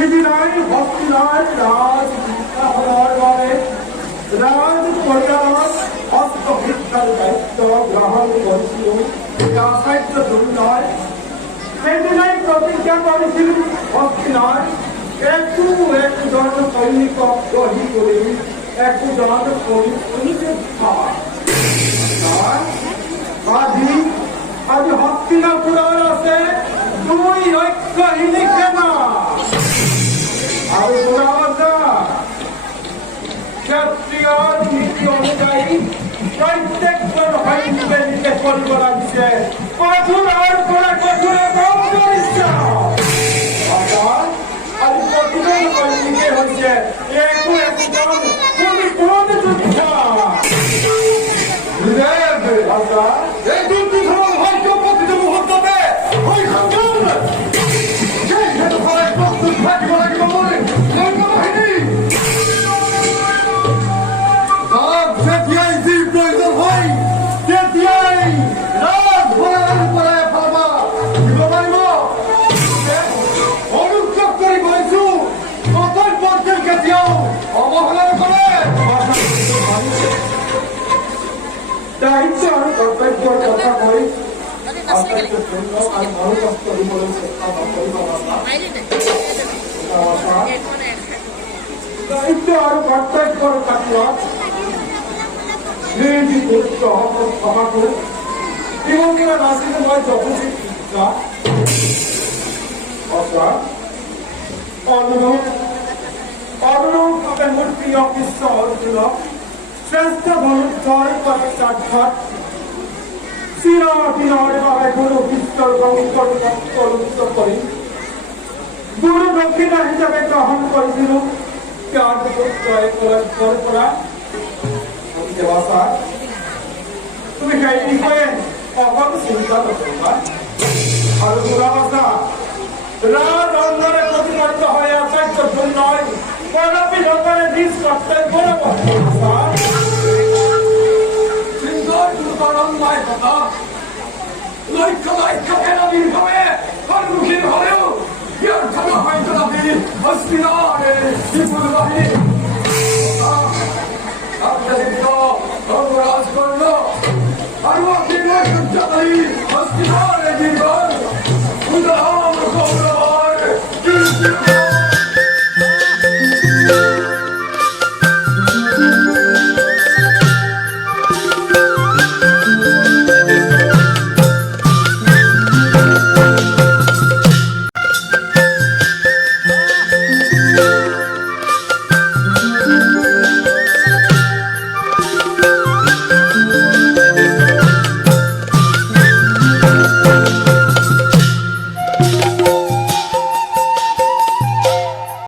সিদিনাই হস্তিনার রাজ ভিক্ষা হওয়ার পরে রাজ পরিবার হস্ত ভিক্ষার দায়িত্ব গ্রহণ করেছিল আচার্য দুর্নয়। সেদিনাই প্রতিজ্ঞা করেছিল হস্তিনার একজন সৈনিক গ্রহী করে একজন যোদ্ধা। আজ হস্তিনাপুরের আছে দুই ঐক্যহীনী সেনা। আর ক্ষত্রিয় নীতি অনুযায়ী প্রত্যেকজন সৈনিককে নিতে করব লাগছে কঠোরের পরে কঠোর আর প্রতিজন সৈনিকে হচ্ছে একজন কোন যোদ্ধা। এই দুটি ধরন হয়তো প্রতিটি মুহূর্তে ওই প্রস্তুত থাকবে প্রয়োজন হয় তেতিয়াই রাত ভৰাই ফেলবা দিব পাৰিব। অনুগ্ৰহ কৰি কৈছো কৰ্তব্যৰ কেতিয়াও অৱহেলা কৰে। দায়িত্ব আৰু কৰ্তব্যৰ কথা কৈ মনোকষ্ট কৰিবলৈ চেষ্টা নকৰিব। দায়িত্ব আৰু কৰ্তব্যৰ ক্ষেত্ৰত গুরুত্ব সভাটো বিভঙ্গিরা নাসিক মই যথোচিত শিক্ষা অর্থাৎ অনুরূপভাবে মোৰ প্ৰিয় কৃষ্ণ অৰ্জুনক শ্ৰেষ্ঠ ধনুৰ্ধৰ সাক্ষাৎ চিৰদিনৰ বাবে গুৰু কৃষ্ণৰ সংস্কৃত কৰি গুৰু দক্ষিণা হিচাপে গ্ৰহণ কৰিছিলো। পৰা তুমি সেই বিষয়ে অকল চিন্তা নকৰিবা। আৰু দুৰাবাসা ৰাত অন্ধৰে প্ৰতিবদ্ধ হৈ আচাৰ্য দুৰ্নয় কদাপি নকৰে নিজ কৰ্তব্য